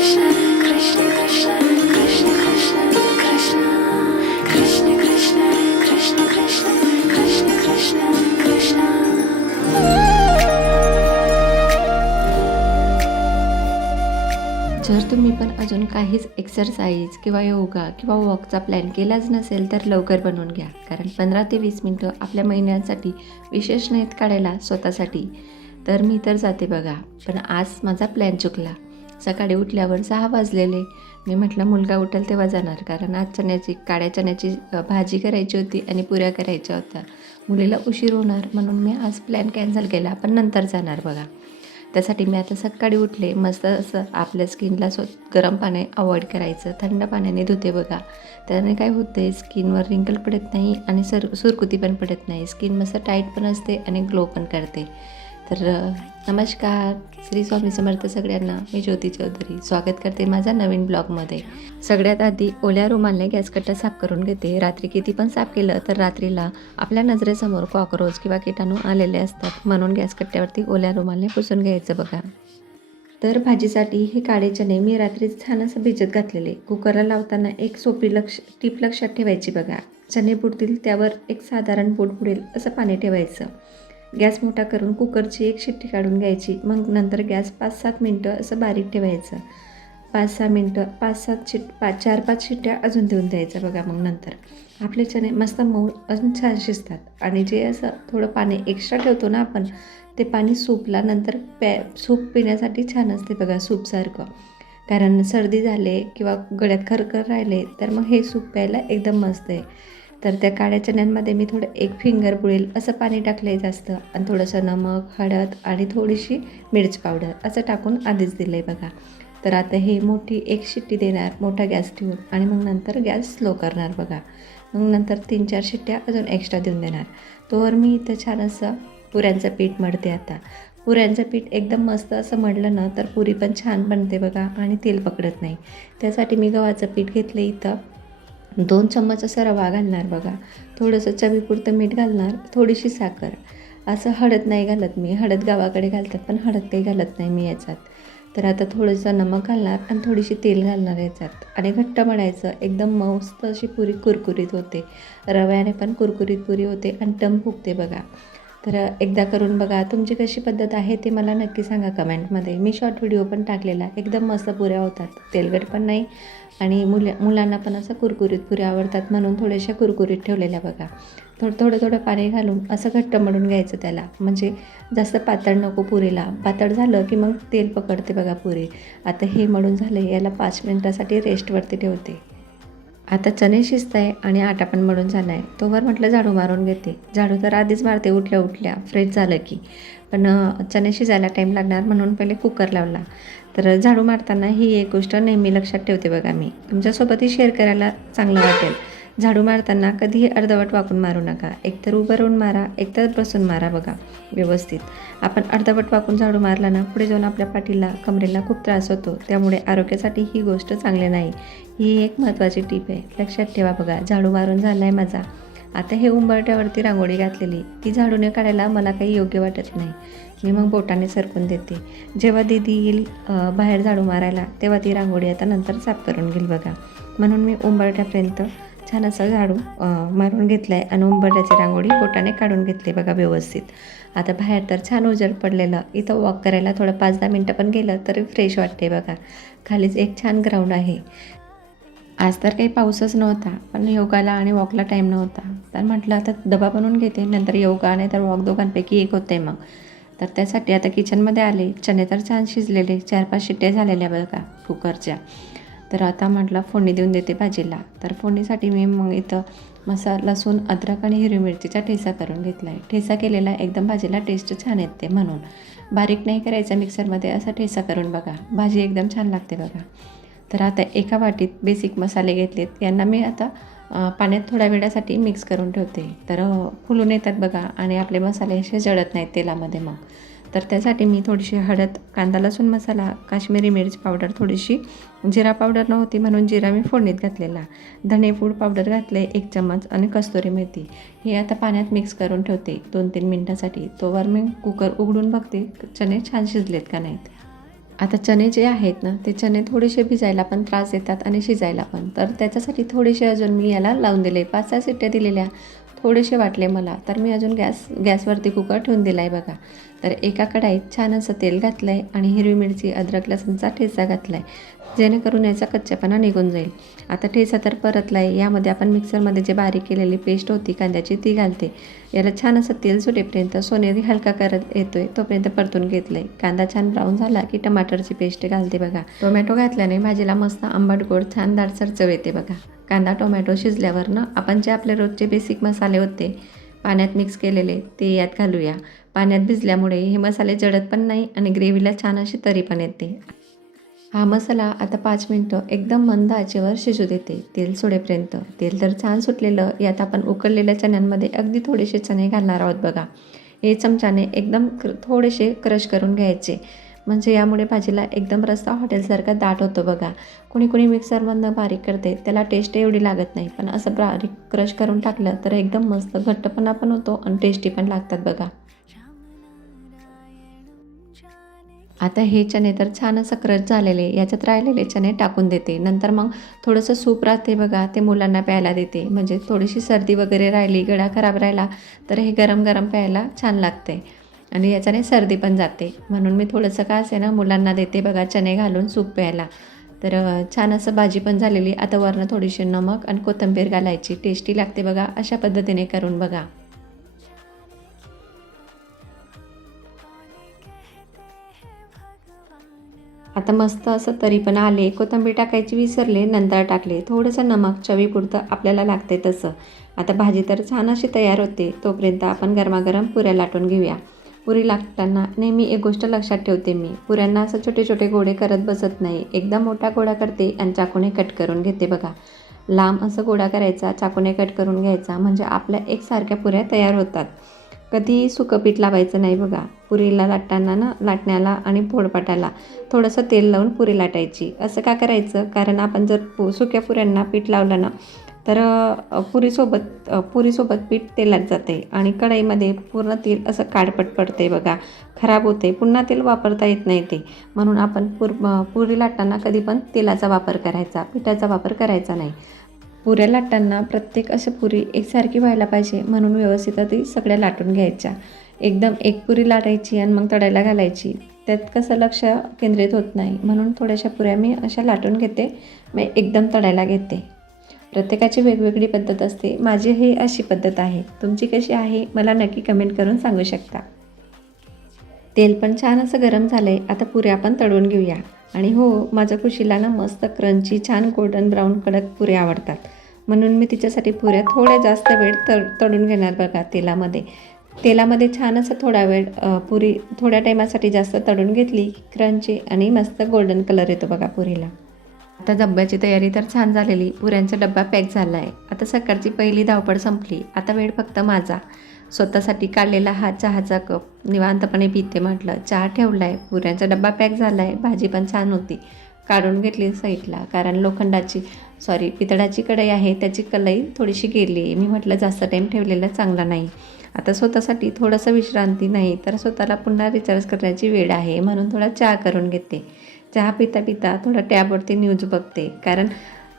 जर तुम्ही पण अजून काहीच एक्सरसाइज किंवा योगा किंवा वॉकचा प्लॅन केलाच नसेल तर लवकर बनवून घ्या, कारण 15 ते 20 मिनटं आपल्या महिन्यांसाठी विशेष नाहीत काढायला स्वतःसाठी. तर मी तर जाते बघा, पण आज माझा प्लॅन चुकला. सकाळी उठल्यावर 6 वाजलेले. मी म्हटलं मुलगा उठेल तेव्हा जाणार, कारण आज काळ्या चण्याची भाजी करायची होती आणि पुऱ्या करायच्या होत्या. मुलीला उशीर होणार म्हणून मी आज प्लॅन कॅन्सल केला, पण नंतर जाणार बघा. त्यासाठी मी आता सकाळी उठले, मस्त असं आपल्या स्किनला गरम पाणी अवॉइड करायचं, थंड पाण्याने धुते बघा. त्याने काय होते, स्किनवर रिंकल पडत नाही आणि सुरकुती पण पडत नाही. स्किन मस्त टाईट पण असते आणि ग्लो पण करते. तर नमस्कार, श्री स्वामी समर्थ सगळ्यांना. मी ज्योती चौधरी स्वागत करते माझ्या नवीन ब्लॉगमध्ये. सगळ्यात आधी ओल्या रुमालने गॅसकट्टा साफ करून घेते. रात्री किती पण साफ केलं तर रात्रीला आपल्या नजरेसमोर कॉकरोच किंवा किटाणू आलेले असतात, म्हणून गॅसकट्ट्यावरती ओल्या रुमालने पुसून घ्यायचं बघा. तर भाजीसाठी हे काळे चणे मी रात्री छान असं भिजत घातलेले. कुकरला लावताना एक सोपी टीप लक्षात ठेवायची बघा. चणे बुडतील त्यावर एक साधारण पोट बुडेल असं पाणी ठेवायचं. गॅस मोठा करून कुकरची एक शिट्टी काढून घ्यायची. मग नंतर गॅस 5-7 मिनटं असं बारीक ठेवायचं. 5-6 मिनटं 4-5 शिट्ट्या अजून देऊन द्यायचं बघा. मग नंतर आपले चणे मस्त मऊ अजून छान शिजतात. आणि जे असं थोडं पाणी एक्स्ट्रा ठेवतो ना आपण, ते पाणी सूपला नंतर सूप पिण्यासाठी छान असते बघा, सूपसारखं. कारण सर्दी झाले किंवा गळ्यात खरखर राहिले तर मग हे सूप प्यायला एकदम मस्त आहे. तर त्या काळ्या चण्यांमध्ये मी थोडं 1 फिंगर बुडेल असं पाणी टाकलं आहे जास्त, आणि थोडंसं नमक, हळद आणि थोडीशी मिरच पावडर असं टाकून आधीच दिलं आहे बघा. तर आता हे मोठी एक शिट्टी देणार मोठा गॅस ठेवून, आणि मग नंतर गॅस स्लो करणार बघा. मग नंतर 3-4 शिट्ट्या अजून एक्स्ट्रा देऊन देणार. तोवर मी इथं छान असं पुऱ्यांचं पीठ मळते. आता पुऱ्यांचं पीठ एकदम मस्त असं मळलं ना तर पुरी पण छान बनते बघा आणि तेल पकडत नाही. त्यासाठी मी गव्हाचं पीठ घेतलं. इथं 2 चम्मच असं रवा घालणार बघा. थोडंसं चवीपुरतं मीठ घालणार, थोडीशी साखर. असं हळद नाही घालत मी, हळद गावाकडे घालतात पण हळद काही घालत नाही मी याच्यात. तर आता थोडंसं नमक घालणार आणि थोडीशी तेल घालणार याच्यात, आणि घट्ट मळायचं. एकदम मस्त अशी पुरी कुरकुरीत होते. रव्याने पण कुरकुरीत पुरी होते आणि टम फुगते बघा. तर एकदा करून बघा. तुमची कशी पद्धत आहे ते मला नक्की सांगा कमेंटमध्ये. मी शॉर्ट व्हिडिओ पण टाकलेला, एकदम मस्त पुऱ्या होतात, तेलकट पण नाही. आणि मुलांना पण असं कुरकुरीत पुऱ्या आवडतात म्हणून थोड्याशा कुरकुरीत ठेवलेल्या बघा. थोडं पाणी घालून असं घट्ट मळून घ्यायचं त्याला, म्हणजे जास्त पातळ नको पुरीला. पातळ झालं की मग तेल पकडते बघा पुरी. आता हे मळून झालं, याला 5 मिनटासाठी रेस्टवरती ठेवते. आता चणे शिजत आहे आणि आटा पण मळून झाला आहे. तोवर म्हटलं झाडू मारून घेते. झाडू तर आधीच मारते उठल्या फ्रेश झालं की, पण चणे शिजायला टाईम लागणार म्हणून पहिले कुकर लावला. तर झाडू मारताना ही एक गोष्ट नेहमी लक्षात ठेवते बघा. मी तुमच्यासोबतही शेअर करायला चांगलं वाटेल. झाडू मारताना कधीही अर्धवट वाकून मारू नका. एकतर उभं राहून मारा, एकतर बसून मारा बघा व्यवस्थित. आपण अर्धवट वाकून झाडू मारला ना, पुढे जाऊन आपल्या पाठीला कमरेला खूप त्रास होतो. त्यामुळे आरोग्यासाठी ही गोष्ट चांगली नाही. ही एक महत्त्वाची टीप आहे, लक्षात ठेवा बघा. झाडू मारून झाला आहे माझा. आता हे उंबरठ्यावरती रांगोळी घातलेली, ती झाडूने काढायला मला काही योग्य वाटत नाही. मी मग बोटाने सरकून देते. जेव्हा दीदी येईल बाहेर झाडू मारायला, तेव्हा ती रांगोळी आता नंतर साफ करून घेईल बघा. म्हणून मी उंबरठ्यापर्यंत छान असं झाडू मारून घेतलं आहे आणि उंबरठ्याची रांगोळी बोटाने काढून घेतली बघा व्यवस्थित. आता बाहेर तर छान उजेड पडलेलं. इथं वॉक करायला थोडं 5-10 मिनटं पण गेलं तरी फ्रेश वाटते बघा. खालीच एक छान ग्राउंड आहे. आज तर काही पाऊसच नव्हता, पण योगाला आणि वॉकला टाईम नव्हता. तर म्हटलं आता डबा बनवून घेते, नंतर योगा नाही तर वॉक दोघांपैकी एक होते मग. तर त्यासाठी आता किचनमध्ये आले. चणे तर छान शिजलेले, 4-5 शिट्ट्या झालेल्या बघा कुकरच्या. तर आता म्हटलं फोडणी देऊन देते भाजीला. तर फोडणीसाठी मी मग इथं लसूण, अद्रक आणि हिरवी मिरचीचा ठेचा करून घेतला आहे. ठेचा केलेला एकदम भाजीला टेस्ट छान येते म्हणून. बारीक नाही करायचा मिक्सरमध्ये, असा ठेचा करून बघा, भाजी एकदम छान लागते बघा. तर आता एका वाटीत बेसिक मसाले घेतलेत. यांना मी आता पाण्यात थोड्या वेळासाठी मिक्स करून ठेवते. तर फुलून येतात बघा आणि आपले मसाले असे जळत नाहीत तेलामध्ये मग. तर त्यासाठी मी थोडीशी हळद, कांदा लसूण मसाला, काश्मीरी मिरच पावडर, थोडीशी जिरा पावडर नव्हती म्हणून जिरा मी फोडणीत घातलेला, धणे पूड पावडर घातले 1 चम्मच आणि कस्तुरी मेथी. हे आता पाण्यात मिक्स करून ठेवते 2-3 मिनटासाठी. तोवर मी कुकर उघडून बघते चणे छान शिजलेत का नाहीत. आता चणे जे आहेत ना, ते चणे थोडेसे भिजायला पण त्रास देतात आणि शिजायला पण. तर त्याच्यासाठी थोडेसे अजून मी याला लावून दिले. 5-6 शिट्ट्या दिलेल्या. थोडेसे वाटले मला, तर मी अजून गॅसवरती कुकर ठेवून दिला आहे बघा. तर एका कढईत छान असं तेल घातलं आहे आणि हिरवी मिरची, अद्रक, लसूणचा ठेचा घातला आहे, जेणेकरून याचा कच्चेपणा निघून जाईल. आता ठेचा तर परतला आहे. यामध्ये आपण मिक्सरमध्ये जे बारीक केलेली पेस्ट होती कांद्याची ती घालते. याला छान असं तेल सुटेपर्यंत सोनेरी हलका करत येतोय तोपर्यंत परतून घेतलं आहे. कांदा छान ब्राऊन झाला की टमाटरची पेस्ट घालते बघा. टोमॅटो घातल्याने भाजीला मस्त आंबट गोड छान दाटसर चव येते बघा. कांदा टोमॅटो शिजल्यावर ना आपण जे आपले रोजचे बेसिक मसाले होते पाण्यात मिक्स केलेले ते यात घालूया. पाण्यात भिजल्यामुळे हे मसाले जळत पण नाही आणि ग्रेव्हीला छान अशी तरी पण येते. हा मसाला आता 5 मिनटं एकदम मंद आचेवर शिजू देते तेल सोडेपर्यंत. तेल तर छान सुटलेलं. यात आपण उकडलेल्या चण्यांमध्ये अगदी थोडेसे चणे घालणार आहोत बघा. हे चमच्याने एकदम थोडेसे क्रश करून घ्यायचे, म्हणजे यामुळे भाजीला एकदम रस्सा हॉटेलसारखा दाट होतो बघा. कोणी कोणी मिक्सरमधनं बारीक करते, त्याला टेस्ट एवढी लागत नाही, पण असं बारीक क्रश करून टाकलं तर एकदम मस्त घट्टपणा पण होतो आणि टेस्टी पण लागतात बघा. आता हे चणे तर छान असं क्रश झालेले. याच्यात राहिलेले चणे टाकून देते. नंतर मग थोडंसं सूप राहते बघा, ते मुलांना प्यायला देते. म्हणजे थोडीशी सर्दी वगैरे राहिली, गळा खराब राहिला तर हे गरम गरम प्यायला छान लागते आणि याच्याने सर्दी पण जाते. म्हणून मी थोडंसं का असे ना मुलांना देते बघा चणे घालून सूप प्यायला. तर छान असं भाजी पण झालेली. आता वरनं थोडीशी नमक आणि कोथिंबीर घालायची. टेस्टी लागते बघा. अशा पद्धतीने करून बघा. आता मस्त असं तरी पण आले. कोथिंबीर टाकायची विसरले, नंतर टाकले. थोडंसं नमक चवीपुरतं आपल्याला लागते तसं. आता भाजी तर छान अशी तयार होते. तोपर्यंत आपण गरमागरम पुऱ्या लाटून घेऊया. पुरी लाटताना नेहमी एक गोष्ट लक्षात ठेवते मी. पुऱ्यांना असं छोटे छोटे गोळे करत बसत नाही. एकदम मोठा गोळा करते आणि चाकूने कट करून घेते बघा. लांब असं गोळा करायचा, चाकूने कट करून घ्यायचा, म्हणजे आपल्या एकसारख्या पुऱ्या तयार होतात. कधी सुकं पीठ लावायचं नाही बघा. पुरीला लाटताना ना लाटण्याला आणि पोळपाटाला थोडंसं तेल लावून पुरी लाटायची. असं का करायचं? कारण आपण जर सुक्या पुऱ्यांना पीठ लावलं ना तर पुरीसोबत पीठ तेलात जाते आणि कढईमध्ये पूर्ण तेल असं काळपट पडते बघा. खराब होते. पुन्हा तेल वापरता येत नाही ते. म्हणून आपण पुरी लाटताना कधी पण तेलाचा वापर करायचा, पिठाचा वापर करायचा नाही. पुऱ्या लाटताना प्रत्येक अशी पुरी एकसारखी व्हायला पाहिजे, म्हणून व्यवस्थित ती सगळ्या लाटून घ्यायच्या. एकदम एक पुरी लाटायची आणि मग तळायला घालायची. त्यात कसं लक्ष केंद्रित होत नाही, म्हणून थोड्याशा पुऱ्या मी अशा लाटून घेते, मग एकदम तळायला घेते. प्रत्येकाची वेगवेगळी पद्धत असते. माझी ही अशी पद्धत आहे. तुमची कशी आहे मला नक्की कमेंट करून सांगू शकता. तेल पण छान असं गरम झालं आहे. आता पुऱ्या पण तळून घेऊया. आणि हो, माझ्या खुशीला ना मस्त क्रंची छान गोल्डन ब्राऊन कडक पुऱ्या आवडतात, म्हणून मी तिच्यासाठी पुऱ्या थोड्या जास्त वेळ तळून घेणार बघा तेलामध्ये छान असं थोडा वेळ पुरी थोड्या टायमासाठी जास्त तळून घेतली क्रंची आणि मस्त गोल्डन कलर येतो बघा पुरीला. आता डब्याची तयारी तर छान झालेली. पुऱ्यांचा डब्बा पॅक झाला आहे. आता सकाळची पहिली धावपळ संपली. आता वेळ फक्त माझा. स्वतःसाठी काढलेला हा चहाचा कप निवांतपणे पिते म्हटलं. चहा ठेवला आहे, पुऱ्यांचा डब्बा पॅक झाला आहे, भाजी पण छान होती. काढून घेतली साईडला, कारण पितळाची कढई आहे, त्याची कढई थोडीशी गेली आहे. मी म्हटलं जास्त टाईम ठेवलेला चांगला नाही. आता स्वतःसाठी थोडंसं विश्रांती नाही तर स्वतःला पुन्हा रिचार्ज करण्याची वेळ आहे, म्हणून थोडा चहा करून घेते. चहा पिता पिता थोडं टॅबवरती न्यूज बघते, कारण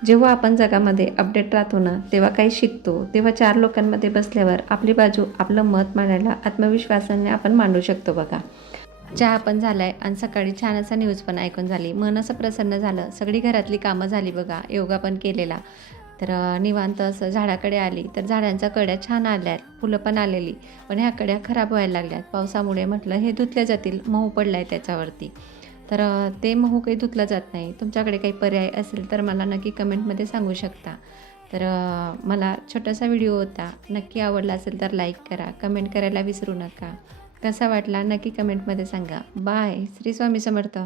जेव्हा आपण जगामध्ये अपडेट राहतो ना तेव्हा काही शिकतो. तेव्हा 4 लोकांमध्ये बसल्यावर आपली बाजू, आपलं मत मांडायला आत्मविश्वासाने आपण मांडू शकतो बघा. चहा पण झाला आहे आणि सकाळी छान असा न्यूज पण ऐकून झाली. मन असं प्रसन्न झालं. सगळी घरातली कामं झाली बघा. योगा पण केलेला. तर निवांत असं झाडाकडे आली तर झाडांच्या कड्या छान आल्या आहेत, फुलं पण आलेली. पण ह्या कड्या खराब व्हायला लागल्यात पावसामुळे. म्हटलं हे धुतल्या जातील, मऊ पडला आहे त्याच्यावरती. तर ते महू काही धुतलं जात नाही. तुमच्याकडे काही पर्याय असेल तर मला नक्की कमेंटमध्ये सांगू शकता. तर मला छोटासा व्हिडिओ होता. नक्की आवडला असेल तर लाईक करा, कमेंट करायला विसरू नका. कसा वाटला नक्की कमेंटमध्ये सांगा. बाय. श्री स्वामी समर्थ.